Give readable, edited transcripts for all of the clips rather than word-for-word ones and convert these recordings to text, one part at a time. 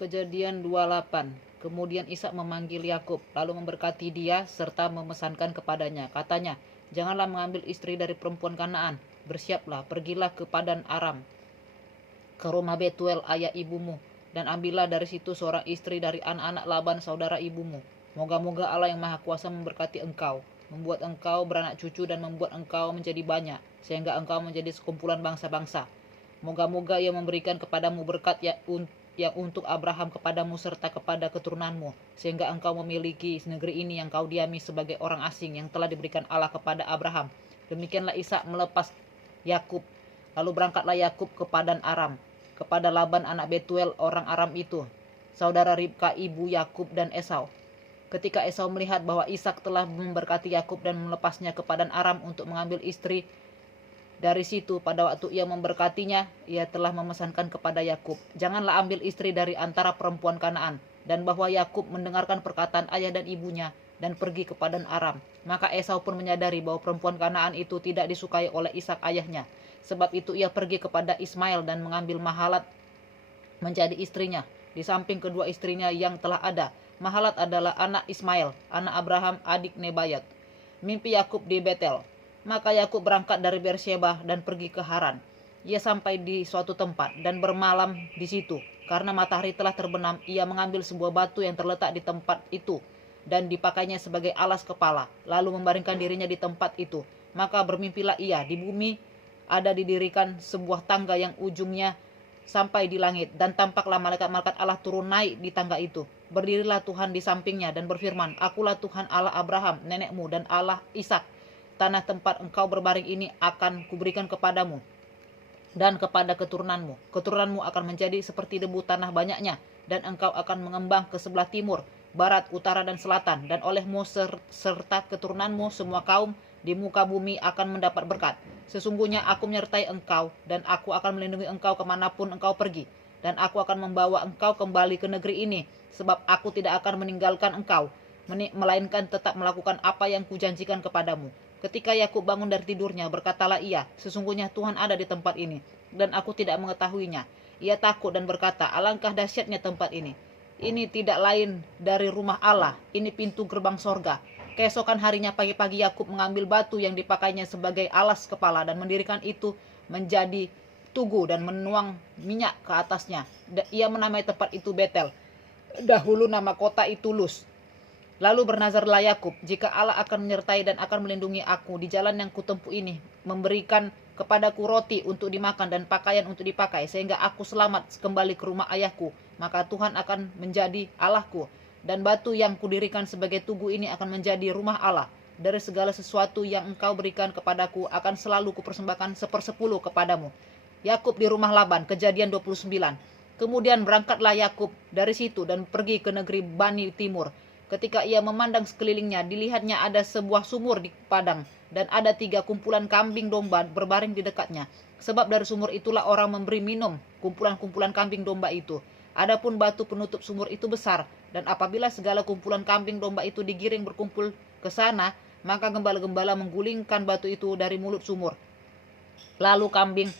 Kejadian 28. Kemudian Ishak memanggil Yakub, lalu memberkati dia serta memesankan kepadanya. Katanya, janganlah mengambil istri dari perempuan Kanaan. Bersiaplah, pergilah ke Padan Aram, ke rumah Betuel ayah ibumu, dan ambillah dari situ seorang istri dari anak-anak Laban saudara ibumu. Moga-moga Allah yang Maha Kuasa memberkati engkau, membuat engkau beranak cucu dan membuat engkau menjadi banyak, sehingga engkau menjadi sekumpulan bangsa-bangsa. Moga-moga ia memberikan kepadamu berkat yang untuk Abraham kepadamu serta kepada keturunanmu, sehingga engkau memiliki negeri ini yang kau diami sebagai orang asing yang telah diberikan Allah kepada Abraham. Demikianlah Ishak melepas Yakub. Lalu berangkatlah Yakub ke Padan Aram, kepada Laban anak Betuel orang Aram itu, saudara Ribka ibu Yakub dan Esau. Ketika Esau melihat bahwa Ishak telah memberkati Yakub dan melepasnya ke Padan Aram untuk mengambil istri dari situ, pada waktu ia memberkatinya, ia telah memesankan kepada Yakub, janganlah ambil istri dari antara perempuan Kanaan, dan bahwa Yakub mendengarkan perkataan ayah dan ibunya dan pergi ke Padan Aram. Maka Esau pun menyadari bahwa perempuan Kanaan itu tidak disukai oleh Ishak ayahnya. Sebab itu ia pergi kepada Ismail dan mengambil Mahalat menjadi istrinya, di samping kedua istrinya yang telah ada. Mahalat adalah anak Ismail, anak Abraham, adik Nebayat. Mimpi Yakub di Betel. Maka Yakub berangkat dari Beersheba dan pergi ke Haran. Ia sampai di suatu tempat dan bermalam di situ. Karena matahari telah terbenam, ia mengambil sebuah batu yang terletak di tempat itu dan dipakainya sebagai alas kepala, lalu membaringkan dirinya di tempat itu. Maka bermimpilah ia, di bumi ada didirikan sebuah tangga yang ujungnya sampai di langit, dan tampaklah malaikat-malaikat Allah turun naik di tangga itu. Berdirilah Tuhan di sampingnya dan berfirman, akulah Tuhan Allah Abraham, nenekmu, dan Allah Ishak. Tanah tempat engkau berbaring ini akan kuberikan kepadamu dan kepada keturunanmu. Keturunanmu akan menjadi seperti debu tanah banyaknya, dan engkau akan mengembang ke sebelah timur, barat, utara, dan selatan. Dan olehmu serta keturunanmu semua kaum di muka bumi akan mendapat berkat. Sesungguhnya aku menyertai engkau, dan aku akan melindungi engkau kemanapun engkau pergi. Dan aku akan membawa engkau kembali ke negeri ini, sebab aku tidak akan meninggalkan engkau, melainkan tetap melakukan apa yang kujanjikan kepadamu. Ketika Yakub bangun dari tidurnya, berkatalah ia, sesungguhnya Tuhan ada di tempat ini, dan aku tidak mengetahuinya. Ia takut dan berkata, alangkah dahsyatnya tempat ini. Ini tidak lain dari rumah Allah, ini pintu gerbang sorga. Keesokan harinya pagi-pagi Yakub mengambil batu yang dipakainya sebagai alas kepala dan mendirikan itu menjadi tugu dan menuang minyak ke atasnya. Ia menamai tempat itu Betel. Dahulu nama kota itu Luz. Lalu bernazarlah Yakub, jika Allah akan menyertai dan akan melindungi aku di jalan yang kutempuh ini, memberikan kepadaku roti untuk dimakan dan pakaian untuk dipakai, sehingga aku selamat kembali ke rumah ayahku, maka Tuhan akan menjadi Allahku, dan batu yang kudirikan sebagai tugu ini akan menjadi rumah Allah. Dari segala sesuatu yang engkau berikan kepadaku akan selalu kupersembahkan 1/10 kepadamu. Yakub di rumah Laban. Kejadian 29. Kemudian berangkatlah Yakub dari situ dan pergi ke negeri Bani Timur. Ketika ia memandang sekelilingnya, dilihatnya ada sebuah sumur di padang, dan ada 3 kumpulan kambing domba berbaring di dekatnya. Sebab dari sumur itulah orang memberi minum kumpulan-kumpulan kambing domba itu. Adapun batu penutup sumur itu besar, dan apabila segala kumpulan kambing domba itu digiring berkumpul ke sana, maka gembala-gembala menggulingkan batu itu dari mulut sumur. Lalu kambing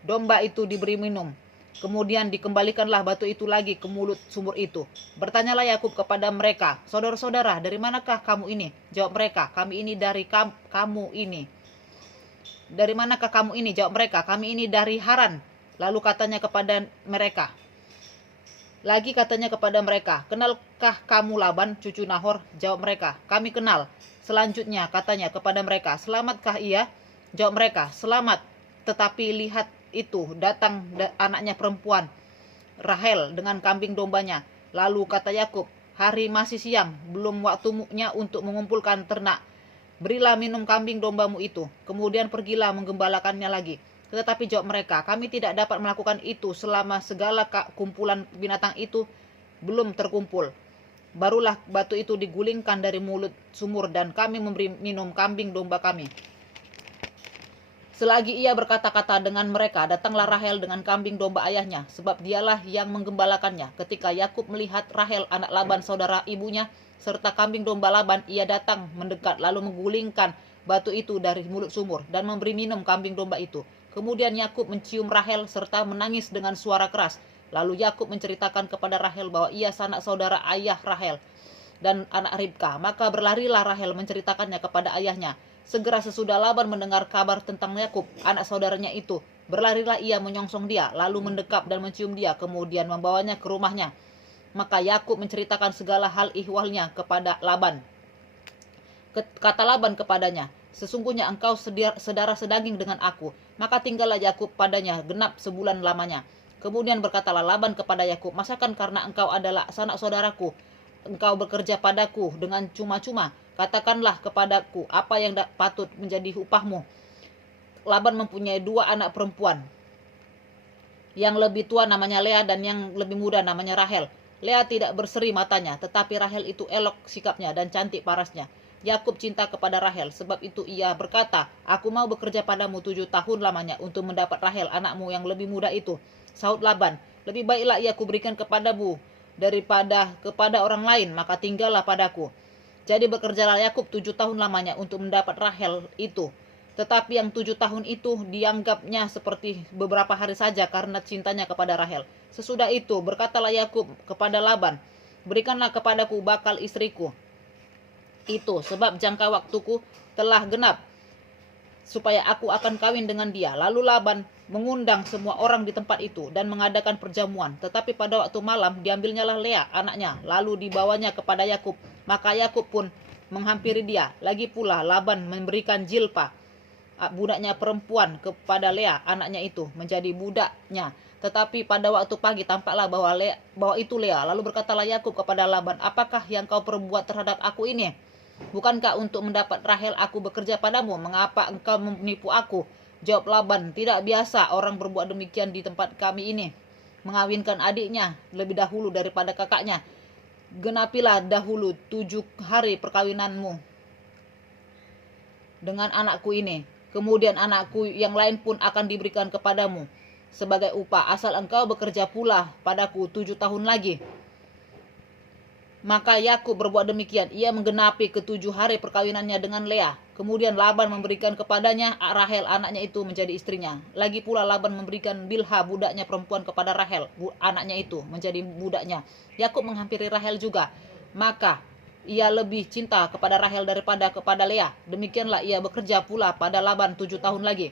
domba itu diberi minum. Kemudian dikembalikanlah batu itu lagi ke mulut sumur itu. Bertanyalah Yakub kepada mereka, saudara-saudara, dari manakah kamu ini? Jawab mereka, kami ini dari kamu ini. Dari manakah kamu ini? Jawab mereka, kami ini dari Haran. Lalu katanya kepada mereka, kenalkah kamu Laban, cucu Nahor? Jawab mereka, kami kenal. Selanjutnya katanya kepada mereka, selamatkah ia? Jawab mereka, selamat. Tetapi lihat itu datang anaknya perempuan Rahel dengan kambing dombanya. Lalu kata Yakub, hari masih siang, belum waktunya untuk mengumpulkan ternak. Berilah minum kambing dombamu itu, kemudian pergilah menggembalakannya lagi. Tetapi jawab mereka, kami tidak dapat melakukan itu selama segala kumpulan binatang itu belum terkumpul. Barulah batu itu digulingkan dari mulut sumur dan kami memberi minum kambing domba kami. Selagi ia berkata-kata dengan mereka, datanglah Rahel dengan kambing domba ayahnya, sebab dialah yang menggembalakannya. Ketika Yakub melihat Rahel anak Laban saudara ibunya, serta kambing domba Laban, ia datang mendekat, lalu menggulingkan batu itu dari mulut sumur, dan memberi minum kambing domba itu. Kemudian Yakub mencium Rahel serta menangis dengan suara keras. Lalu Yakub menceritakan kepada Rahel bahwa ia sanak saudara ayah Rahel dan anak Ribka. Maka berlarilah Rahel menceritakannya kepada ayahnya. Segera sesudah Laban mendengar kabar tentang Yakub, anak saudaranya itu, berlarilah ia menyongsong dia, lalu mendekap dan mencium dia, kemudian membawanya ke rumahnya. Maka Yakub menceritakan segala hal ihwalnya kepada Laban. Kata Laban kepadanya, sesungguhnya engkau sedara sedaging dengan aku. Maka tinggallah Yakub padanya genap sebulan lamanya. Kemudian berkatalah Laban kepada Yakub, masakan karena engkau adalah sanak saudaraku, engkau bekerja padaku dengan cuma-cuma? Katakanlah kepadaku apa yang patut menjadi upahmu. Laban mempunyai 2 anak perempuan. Yang lebih tua namanya Lea dan yang lebih muda namanya Rahel. Lea tidak berseri matanya, tetapi Rahel itu elok sikapnya dan cantik parasnya. Yakub cinta kepada Rahel, sebab itu ia berkata, aku mau bekerja padamu 7 tahun lamanya untuk mendapat Rahel anakmu yang lebih muda itu. Sahut Laban, lebih baiklah ia kuberikan kepadamu daripada kepada orang lain, maka tinggallah padaku. Jadi bekerjalah Yakub 7 tahun lamanya untuk mendapat Rahel itu. Tetapi yang 7 tahun itu dianggapnya seperti beberapa hari saja karena cintanya kepada Rahel. Sesudah itu berkatalah Yakub kepada Laban, berikanlah kepadaku bakal istriku itu, sebab jangka waktuku telah genap, supaya aku akan kawin dengan dia. Lalu Laban mengundang semua orang di tempat itu dan mengadakan perjamuan. Tetapi pada waktu malam diambilnyalah Lea anaknya, lalu dibawanya kepada Yakub. Maka Yakub pun menghampiri dia. Lagi pula Laban memberikan Zilpa, budaknya perempuan, kepada Lea anaknya itu menjadi budaknya. Tetapi pada waktu pagi tampaklah bahwa itu Lea. Lalu berkatalah Yakub kepada Laban, apakah yang kau perbuat terhadap aku ini? Bukankah untuk mendapat Rahel aku bekerja padamu? Mengapa engkau menipu aku? Jawab Laban, tidak biasa orang berbuat demikian di tempat kami ini, mengawinkan adiknya lebih dahulu daripada kakaknya. Genapilah dahulu 7 hari perkawinanmu dengan anakku ini. Kemudian anakku yang lain pun akan diberikan kepadamu sebagai upah, asal engkau bekerja pula padaku 7 tahun lagi. Maka Yakub berbuat demikian. Ia menggenapi ke-7 hari perkawinannya dengan Lea. Kemudian Laban memberikan kepadanya Rahel anaknya itu menjadi istrinya. Lagi pula Laban memberikan Bilha budaknya perempuan kepada Rahel anaknya itu menjadi budaknya. Yakub menghampiri Rahel juga. Maka ia lebih cinta kepada Rahel daripada kepada Lea. Demikianlah ia bekerja pula pada Laban 7 tahun lagi.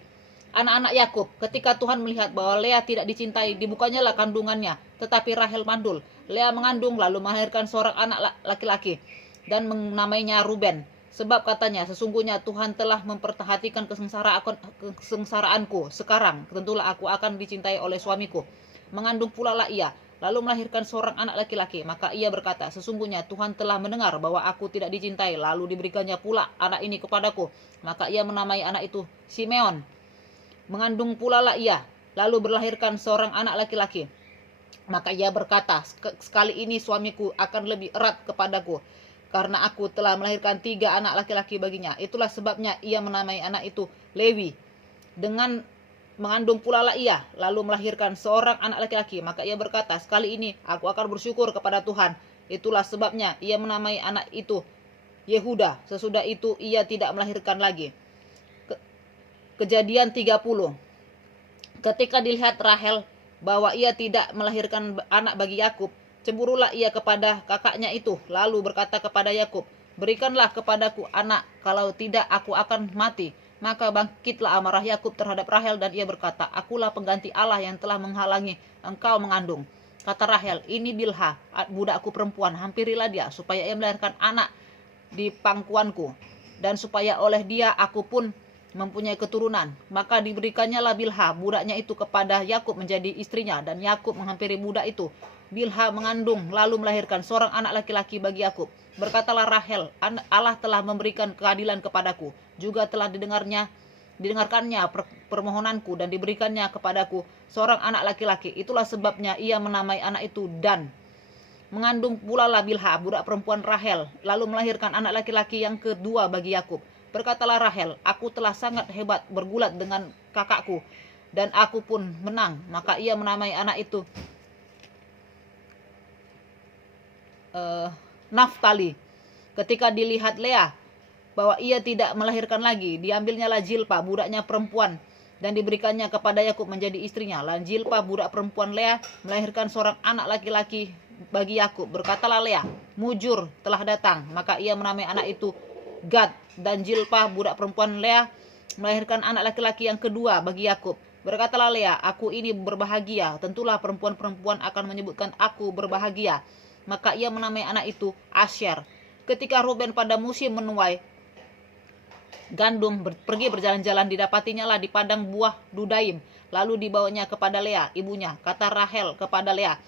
Anak-anak Yakub, ketika Tuhan melihat bahwa Lea tidak dicintai, dibukanyalah kandungannya, tetapi Rahel mandul. Lea mengandung lalu melahirkan seorang anak laki-laki dan menamainya Ruben. Sebab katanya, sesungguhnya Tuhan telah memperhatikan kesengsaraanku. Sekarang tentulah aku akan dicintai oleh suamiku. Mengandung pula lah ia, lalu melahirkan seorang anak laki-laki. Maka ia berkata, sesungguhnya Tuhan telah mendengar bahwa aku tidak dicintai, lalu diberikannya pula anak ini kepadaku. Maka ia menamai anak itu Simeon. Mengandung pula lah ia, lalu berlahirkan seorang anak laki-laki. Maka ia berkata, sekali ini suamiku akan lebih erat kepadaku, karena aku telah melahirkan 3 anak laki-laki baginya. Itulah sebabnya ia menamai anak itu Lewi. Dengan mengandung pula lah ia, lalu melahirkan seorang anak laki-laki. Maka ia berkata, sekali ini aku akan bersyukur kepada Tuhan. Itulah sebabnya ia menamai anak itu Yehuda. Sesudah itu ia tidak melahirkan lagi. Kejadian 30. Ketika dilihat Rahel bahwa ia tidak melahirkan anak bagi Yakub, cemburulah ia kepada kakaknya itu, lalu berkata kepada Yakub, berikanlah kepadaku anak, kalau tidak aku akan mati. Maka bangkitlah amarah Yakub terhadap Rahel dan ia berkata, akulah pengganti Allah yang telah menghalangi engkau mengandung. Kata Rahel, ini Bilha, budakku perempuan, hampirilah dia supaya ia melahirkan anak di pangkuanku, dan supaya oleh dia aku pun mempunyai keturunan. Maka diberikannya lah Bilha budaknya itu kepada Yakub menjadi istrinya, dan Yakub menghampiri budak itu. Bilha mengandung lalu melahirkan seorang anak laki-laki bagi Yakub. Berkatalah Rahel, Allah telah memberikan keadilan kepadaku, juga telah didengarkannya permohonanku dan diberikannya kepadaku seorang anak laki-laki. Itulah sebabnya ia menamai anak itu Dan. Mengandung pula lah Bilha budak perempuan Rahel, lalu melahirkan anak laki-laki yang kedua bagi Yakub. Berkatalah Rahel, aku telah sangat hebat bergulat dengan kakakku, dan aku pun menang. Maka ia menamai anak itu Naftali. Ketika dilihat Lea bahwa ia tidak melahirkan lagi, diambilnyalah Zilpa budaknya perempuan dan diberikannya kepada Yakub menjadi istrinya. Lalu Zilpah budak perempuan Lea melahirkan seorang anak laki-laki bagi Yakub. Berkatalah Lea, mujur telah datang, maka ia menamai anak itu Gad. Dan Zilpah budak perempuan Lea melahirkan anak laki-laki yang kedua bagi Yakub. Berkatalah Lea, aku ini berbahagia, tentulah perempuan-perempuan akan menyebutkan aku berbahagia. Maka ia menamai anak itu Asher. Ketika Ruben pada musim menuai gandum pergi berjalan-jalan, didapatinya lah di padang buah Dudaim, lalu dibawanya kepada Lea ibunya. Kata Rahel kepada Lea,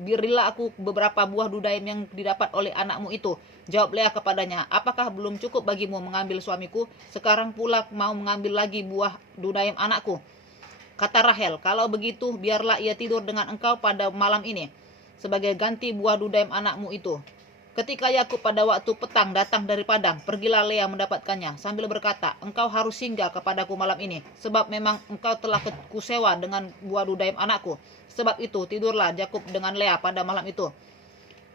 berilah aku beberapa buah Dudaim yang didapat oleh anakmu itu. Jawab Lea kepadanya, apakah belum cukup bagimu mengambil suamiku? Sekarang pula mau mengambil lagi buah Dudaim anakku. Kata Rahel, kalau begitu biarlah ia tidur dengan engkau pada malam ini sebagai ganti buah Dudaim anakmu itu. Ketika Yakub pada waktu petang datang dari padang, pergilah Lea mendapatkannya sambil berkata, engkau harus singgah kepadaku malam ini, sebab memang engkau telah kusewa dengan buah Dudaim anakku. Sebab itu tidurlah Yakub dengan Lea pada malam itu.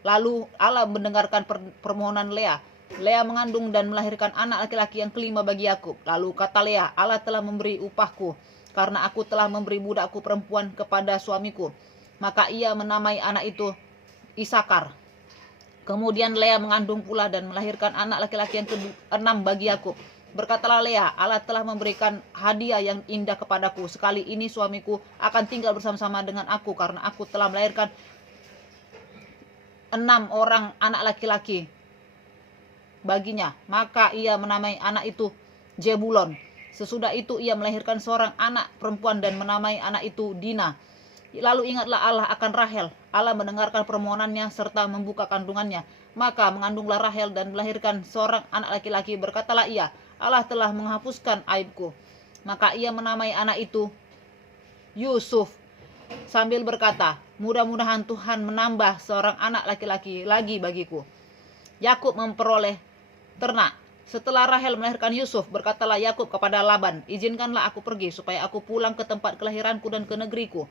Lalu Allah mendengarkan permohonan Lea. Lea mengandung dan melahirkan anak laki-laki yang kelima bagi Yakub. Lalu kata Lea, Allah telah memberi upahku, karena aku telah memberi budakku perempuan kepada suamiku. Maka ia menamai anak itu Isakar. Kemudian Lea mengandung pula dan melahirkan anak laki-laki yang ke-6 bagi Yakub. Berkatalah Lea, Allah telah memberikan hadiah yang indah kepadaku. Sekali ini suamiku akan tinggal bersama-sama dengan aku, karena aku telah melahirkan 6 orang anak laki-laki baginya. Maka ia menamai anak itu Jebulon. Sesudah itu ia melahirkan seorang anak perempuan dan menamai anak itu Dina. Lalu ingatlah Allah akan Rahel. Allah mendengarkan permohonannya serta membuka kandungannya. Maka mengandunglah Rahel dan melahirkan seorang anak laki-laki. Berkatalah ia, Allah telah menghapuskan aibku. Maka ia menamai anak itu Yusuf sambil berkata, mudah-mudahan Tuhan menambah seorang anak laki-laki lagi bagiku. Yakub memperoleh ternak. Setelah Rahel melahirkan Yusuf, berkatalah Yakub kepada Laban, izinkanlah aku pergi supaya aku pulang ke tempat kelahiranku dan ke negeriku.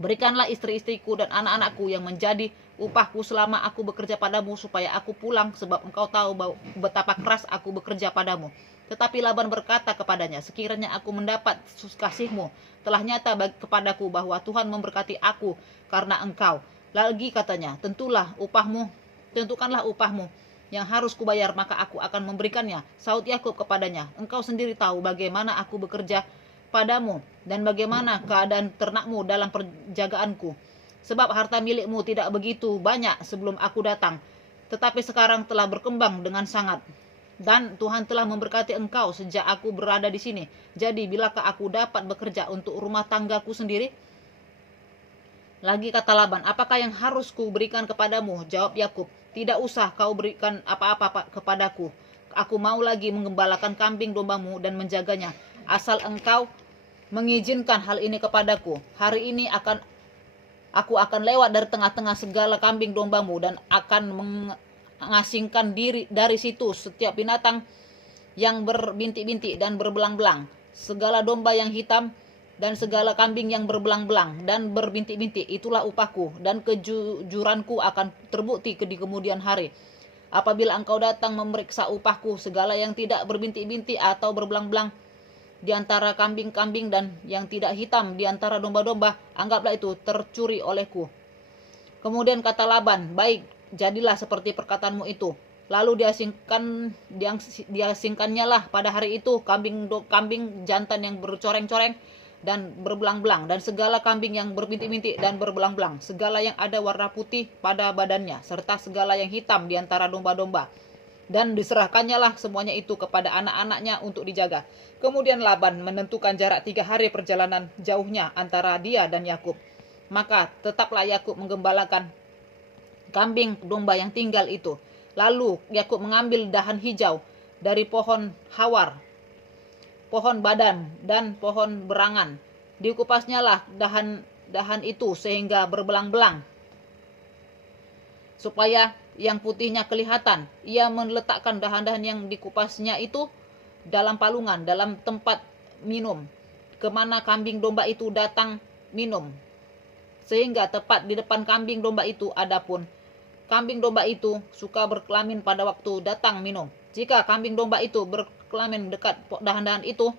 Berikanlah istri-istriku dan anak-anakku yang menjadi upahku selama aku bekerja padamu, supaya aku pulang, sebab engkau tahu betapa keras aku bekerja padamu. Tetapi Laban berkata kepadanya, sekiranya aku mendapat kasihmu, telah nyata kepadaku bahwa Tuhan memberkati aku karena engkau. Lagi katanya, tentukanlah upahmu yang harus kubayar, maka aku akan memberikannya. Saud Yakub kepadanya, engkau sendiri tahu bagaimana aku bekerja padamu dan bagaimana keadaan ternakmu dalam perjagaanku. Sebab harta milikmu tidak begitu banyak sebelum aku datang, tetapi sekarang telah berkembang dengan sangat. Dan Tuhan telah memberkati engkau sejak aku berada di sini. Jadi bilakah aku dapat bekerja untuk rumah tanggaku sendiri? Lagi kata Laban, apakah yang harus ku berikan kepadamu? Jawab Yakub, tidak usah kau berikan apa-apa kepadaku. Aku mau lagi menggembalakan kambing dombamu dan menjaganya. Asal engkau mengizinkan hal ini kepadaku. Hari ini aku akan lewat dari tengah-tengah segala kambing dombamu dan akan mengasingkan diri dari situ setiap binatang yang berbintik-bintik dan berbelang-belang, segala domba yang hitam dan segala kambing yang berbelang-belang dan berbintik-bintik. Itulah upahku, dan kejujuranku akan terbukti di kemudian hari. Apabila engkau datang memeriksa upahku, segala yang tidak berbintik-bintik atau berbelang-belang di antara kambing-kambing dan yang tidak hitam di antara domba-domba, anggaplah itu tercuri olehku. Kemudian kata Laban, baik, jadilah seperti perkataanmu itu. Lalu diasingkannya lah pada hari itu kambing jantan yang bercoreng-coreng dan berbelang-belang, dan segala kambing yang berbintik-bintik dan berbelang-belang, segala yang ada warna putih pada badannya, serta segala yang hitam di antara domba-domba. Dan diserahkannya lah semuanya itu kepada anak-anaknya untuk dijaga. Kemudian Laban menentukan jarak 3 hari perjalanan jauhnya antara dia dan Yakub. Maka tetaplah Yakub menggembalakan kambing domba yang tinggal itu. Lalu Yakub mengambil dahan hijau dari pohon hawar, pohon badan, dan pohon berangan. Dikupasnya lah dahan itu sehingga berbelang-belang, supaya yang putihnya kelihatan. Ia meletakkan dahan-dahan yang dikupasnya itu dalam palungan, dalam tempat minum, kemana kambing domba itu datang minum, sehingga tepat di depan kambing domba itu. Adapun kambing domba itu suka berkelamin pada waktu datang minum. Jika kambing domba itu berkelamin dekat dahan-dahan itu,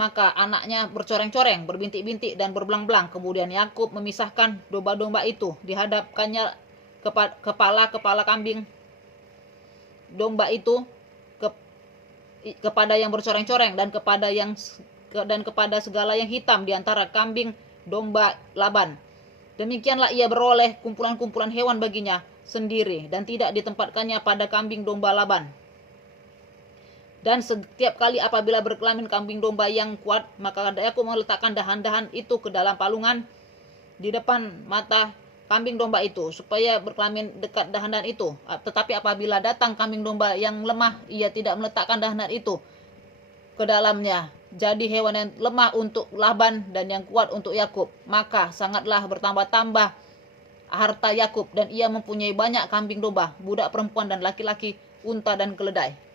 maka anaknya bercoreng-coreng, berbintik-bintik dan berbelang-belang. Kemudian Yakub memisahkan domba-domba itu, dihadapkannya kepala kambing domba itu kepada yang bercoreng-coreng dan kepada segala yang hitam di antara kambing domba Laban. Demikianlah ia beroleh kumpulan-kumpulan hewan baginya sendiri dan tidak ditempatkannya pada kambing domba Laban. Dan setiap kali apabila berkelamin kambing domba yang kuat, maka Yakub meletakkan dahan-dahan itu ke dalam palungan di depan mata kambing domba itu, supaya berkelamin dekat dahan-dahan itu. Tetapi apabila datang kambing domba yang lemah, ia tidak meletakkan dahan-dahan itu ke dalamnya. Jadi hewan yang lemah untuk Laban dan yang kuat untuk Yakub. Maka sangatlah bertambah-tambah harta Yakub, dan ia mempunyai banyak kambing domba, budak perempuan dan laki-laki, unta dan keledai.